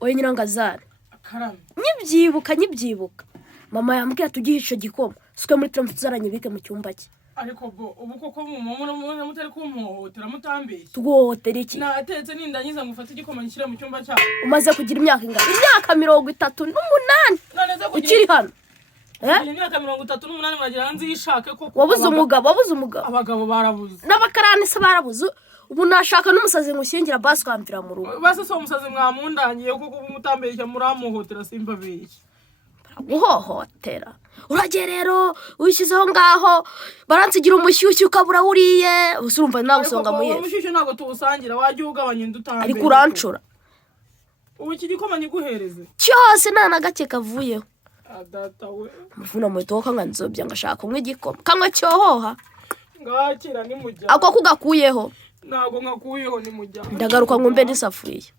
oye Nyirangazari nyibyibuka mama yambwiye tugihisho gikoma suke muri tramfo zaranyibike mu cyumba cye ariko bo ubu koko mumwe mutari kumuhotera mutambeye tugohotera iki natetse nindangiza ngufata igikoma nshyira mu cyumba cyawe umaze kugira imyaka ingana imyaka 38 ukiri hano imyaka 38 mwagira hanze yishake koko wabuze umugabo abagabo barabuze n'abakarani se barabuze ubu nashaka n'umusazi ngushyingira basi kwamvira mu rugo basi so umusazi mwamundangiye kuko umutambeye cyo muramuhotera simba biki guhohotera urage rero wishizeho ngaho baransigira umushyushyu ukabura uriye usurumva nagusonga muye umushyushyu ntago tuwusangira wajye ugabanya indutambe ariko urancura ubu iki gikoma nyiguhereze cyose nta na gake kavuyeho adata we muvuna muto kanga nzobya ngashaka umwe igikoma kamwe cyohoha ngakira ni mujya ako kugakuyeho nago ngakuyeho ni mujya ndagaruka ngumbe n'isafuriya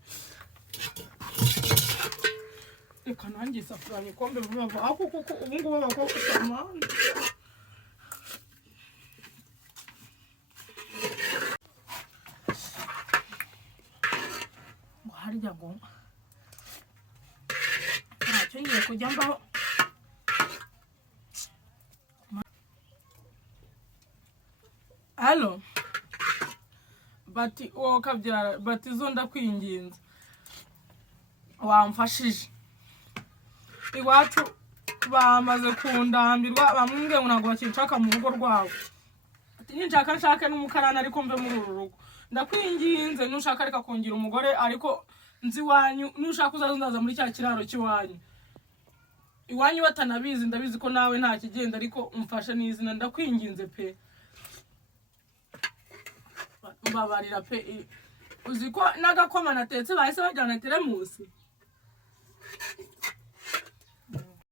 reka nanjye isafuriya ikombe vuba ako kuko ubu ngubu abakobwa samana ngo harya ngo ntacyo ngiye kujya mbaho halo bati wowe kabyara bati zo ndakwinginze wamfashije iwacu bamaze kundambirwa bamwe ngo ntabwo bakinshaka mu rugo rwawe ati ninshaka nshake n'umukarani ariko mve muri uru rugo ndakwinginze nushaka reka kungira umugore ariko nzi wanyu nushaka uzaza muri cya kiraro cy'iwanyu iwanyu batanabizi ndabizi ko nawe nta kigenda ariko umfashe n'izina ndakwinginze pe mbabarira pe uzi ko n'agakoma natetse bahise bajyana teremusi